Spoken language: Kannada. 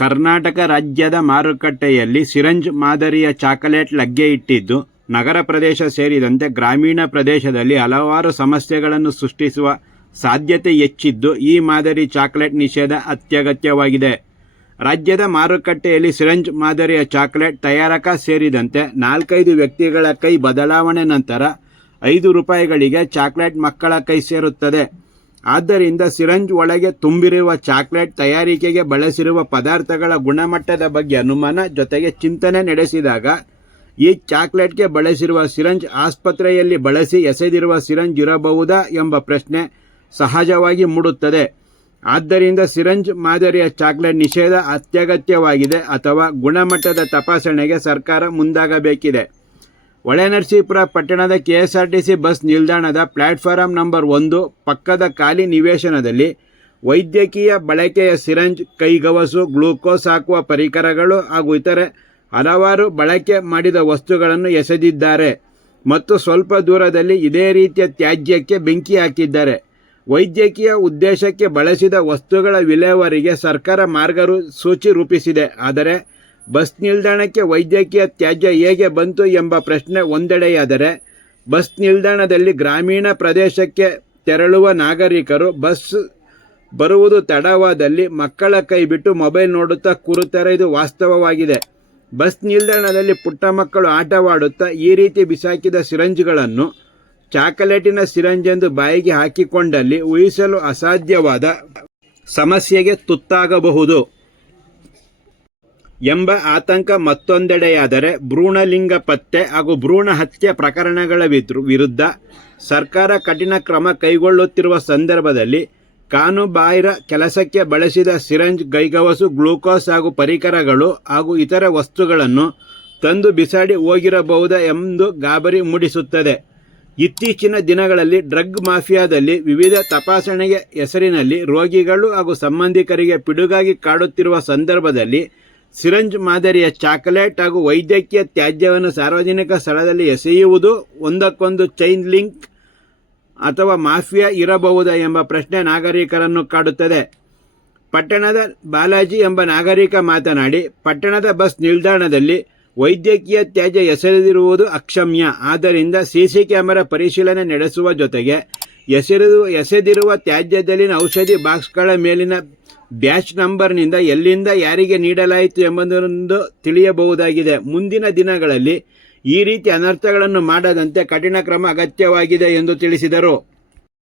ಕರ್ನಾಟಕ ರಾಜ್ಯದ ಮಾರುಕಟ್ಟೆಯಲ್ಲಿ ಸಿರಿಂಜ್ ಮಾದರಿಯ ಚಾಕೊಲೇಟ್ ಲಗ್ಗೆ ಇಟ್ಟಿದ್ದು, ನಗರ ಪ್ರದೇಶ ಸೇರಿದಂತೆ ಗ್ರಾಮೀಣ ಪ್ರದೇಶದಲ್ಲಿ ಹಲವಾರು ಸಮಸ್ಯೆಗಳನ್ನು ಸೃಷ್ಟಿಸುವ ಸಾಧ್ಯತೆ ಹೆಚ್ಚಿದ್ದು, ಈ ಮಾದರಿ ಚಾಕೊಲೇಟ್ ನಿಷೇಧ ಅತ್ಯಗತ್ಯವಾಗಿದೆ. ರಾಜ್ಯದ ಮಾರುಕಟ್ಟೆಯಲ್ಲಿ ಸಿರಿಂಜ್ ಮಾದರಿಯ ಚಾಕೊಲೇಟ್ ತಯಾರಕ ಸೇರಿದಂತೆ 4-5 ವ್ಯಕ್ತಿಗಳ ಕೈ ಬದಲಾವಣೆ ನಂತರ ₹5ಗಳಿಗೆ ಚಾಕೊಲೇಟ್ ಮಕ್ಕಳ ಕೈ ಸೇರುತ್ತದೆ. ಆದ್ದರಿಂದ ಸಿರಿಂಜ್ ಒಳಗೆ ತುಂಬಿರುವ ಚಾಕೊಲೇಟ್ ತಯಾರಿಕೆಗೆ ಬಳಸಿರುವ ಪದಾರ್ಥಗಳ ಗುಣಮಟ್ಟದ ಬಗ್ಗೆ ಅನುಮಾನ ಜೊತೆಗೆ ಚಿಂತನೆ ನಡೆಸಿದಾಗ ಈ ಚಾಕೊಲೇಟ್ಗೆ ಬಳಸಿರುವ ಸಿರಿಂಜ್ ಆಸ್ಪತ್ರೆಯಲ್ಲಿ ಬಳಸಿ ಎಸೆದಿರುವ ಸಿರಿಂಜ್ ಇರಬಹುದಾ ಎಂಬ ಪ್ರಶ್ನೆ ಸಹಜವಾಗಿ ಮೂಡುತ್ತದೆ. ಆದ್ದರಿಂದ ಸಿರಿಂಜ್ ಮಾದರಿಯ ಚಾಕೊಲೇಟ್ ನಿಷೇಧ ಅತ್ಯಗತ್ಯವಾಗಿದೆ ಅಥವಾ ಗುಣಮಟ್ಟದ ತಪಾಸಣೆಗೆ ಸರ್ಕಾರ ಮುಂದಾಗಬೇಕಿದೆ. ಹೊಳೆನರಸೀಪುರ ಪಟ್ಟಣದ KSRTC ಬಸ್ ನಿಲ್ದಾಣದ ಪ್ಲಾಟ್ಫಾರಂ ನಂಬರ್ 1 ಪಕ್ಕದ ಖಾಲಿ ನಿವೇಶನದಲ್ಲಿ ವೈದ್ಯಕೀಯ ಬಳಕೆಯ ಸಿರಿಂಜ್, ಕೈಗವಸು, ಗ್ಲೂಕೋಸ್ ಹಾಕುವ ಪರಿಕರಗಳು ಹಾಗೂ ಇತರೆ ಹಲವಾರು ಬಳಕೆ ಮಾಡಿದ ವಸ್ತುಗಳನ್ನು ಎಸೆದಿದ್ದಾರೆ ಮತ್ತು ಸ್ವಲ್ಪ ದೂರದಲ್ಲಿ ಇದೇ ರೀತಿಯ ತ್ಯಾಜ್ಯಕ್ಕೆ ಬೆಂಕಿ ಹಾಕಿದ್ದಾರೆ. ವೈದ್ಯಕೀಯ ಉದ್ದೇಶಕ್ಕೆ ಬಳಸಿದ ವಸ್ತುಗಳ ವಿಲೇವಾರಿಗೆ ಸರ್ಕಾರ ಮಾರ್ಗಸೂಚಿ ರೂಪಿಸಿದೆ. ಆದರೆ ಬಸ್ ನಿಲ್ದಾಣಕ್ಕೆ ವೈದ್ಯಕೀಯ ತ್ಯಾಜ್ಯ ಹೇಗೆ ಬಂತು ಎಂಬ ಪ್ರಶ್ನೆ ಒಂದೆಡೆಯಾದರೆ, ಬಸ್ ನಿಲ್ದಾಣದಲ್ಲಿ ಗ್ರಾಮೀಣ ಪ್ರದೇಶಕ್ಕೆ ತೆರಳುವ ನಾಗರಿಕರು ಬಸ್ ಬರುವುದು ತಡವಾದಲ್ಲಿ ಮಕ್ಕಳ ಕೈ ಬಿಟ್ಟು ಮೊಬೈಲ್ ನೋಡುತ್ತಾ ಕೂರುತ್ತಾರೆ. ಇದು ವಾಸ್ತವವಾಗಿದೆ. ಬಸ್ ನಿಲ್ದಾಣದಲ್ಲಿ ಪುಟ್ಟ ಮಕ್ಕಳು ಆಟವಾಡುತ್ತಾ ಈ ರೀತಿ ಬಿಸಾಕಿದ ಸಿರಿಂಜ್ಗಳನ್ನು ಚಾಕೊಲೇಟಿನ ಸಿರಿಂಜ್ ಎಂದು ಬಾಯಿಗೆ ಹಾಕಿಕೊಂಡಲ್ಲಿ ಊಹಿಸಲು ಅಸಾಧ್ಯವಾದ ಸಮಸ್ಯೆಗೆ ತುತ್ತಾಗಬಹುದು ಎಂಬ ಆತಂಕ ಮತ್ತೊಂದೆಡೆಯಾದರೆ, ಭ್ರೂಣಲಿಂಗ ಪತ್ತೆ ಹಾಗೂ ಭ್ರೂಣ ಹತ್ಯೆ ಪ್ರಕರಣಗಳ ವಿರುದ್ಧ ಸರ್ಕಾರ ಕಠಿಣ ಕ್ರಮ ಕೈಗೊಳ್ಳುತ್ತಿರುವ ಸಂದರ್ಭದಲ್ಲಿ ಕಾನೂನುಬಾಹಿರ ಕೆಲಸಕ್ಕೆ ಬಳಸಿದ ಸಿರಿಂಜ್, ಕೈಗವಸು, ಗ್ಲೂಕೋಸ್ ಹಾಗೂ ಪರಿಕರಗಳು ಹಾಗೂ ಇತರೆ ವಸ್ತುಗಳನ್ನು ತಂದು ಬಿಸಾಡಿ ಹೋಗಿರಬಹುದಾ ಎಂದು ಗಾಬರಿ ಮೂಡಿಸುತ್ತದೆ. ಇತ್ತೀಚಿನ ದಿನಗಳಲ್ಲಿ ಡ್ರಗ್ ಮಾಫಿಯಾದಲ್ಲಿ ವಿವಿಧ ತಪಾಸಣೆಗೆ ಹೆಸರಿನಲ್ಲಿ ರೋಗಿಗಳು ಹಾಗೂ ಸಂಬಂಧಿಕರಿಗೆ ಪಿಡುಗಾಗಿ ಕಾಡುತ್ತಿರುವ ಸಂದರ್ಭದಲ್ಲಿ ಸಿರಿಂಜ್ ಮಾದರಿಯ ಚಾಕೊಲೇಟ್ ಹಾಗೂ ವೈದ್ಯಕೀಯ ತ್ಯಾಜ್ಯವನ್ನು ಸಾರ್ವಜನಿಕ ಸ್ಥಳದಲ್ಲಿ ಎಸೆಯುವುದು ಒಂದಕ್ಕೊಂದು ಚೈನ್ ಲಿಂಕ್ ಅಥವಾ ಮಾಫಿಯಾ ಇರಬಹುದಾ ಎಂಬ ಪ್ರಶ್ನೆ ನಾಗರಿಕರನ್ನು ಕಾಡುತ್ತದೆ. ಪಟ್ಟಣದ ಬಾಲಾಜಿ ಎಂಬ ನಾಗರಿಕ ಮಾತನಾಡಿ, ಪಟ್ಟಣದ ಬಸ್ ನಿಲ್ದಾಣದಲ್ಲಿ ವೈದ್ಯಕೀಯ ತ್ಯಾಜ್ಯ ಎಸೆದಿರುವುದು ಅಕ್ಷಮ್ಯ. ಆದ್ದರಿಂದ ಸಿಸಿ ಕ್ಯಾಮೆರಾ ಪರಿಶೀಲನೆ ನಡೆಸುವ ಜೊತೆಗೆ ಎಸೆದಿರುವ ತ್ಯಾಜ್ಯದಲ್ಲಿನ ಔಷಧಿ ಬಾಕ್ಸ್ಗಳ ಮೇಲಿನ ಬ್ಯಾಚ್ ನಂಬರ್ನಿಂದ ಎಲ್ಲಿಂದ ಯಾರಿಗೆ ನೀಡಲಾಯಿತು ಎಂಬುದನ್ನು ತಿಳಿಯಬಹುದಾಗಿದೆ. ಮುಂದಿನ ದಿನಗಳಲ್ಲಿ ಈ ರೀತಿ ಅನರ್ಥಗಳನ್ನು ಮಾಡದಂತೆ ಕಠಿಣ ಕ್ರಮ ಅಗತ್ಯವಾಗಿದೆ ಎಂದು ತಿಳಿಸಿದರು.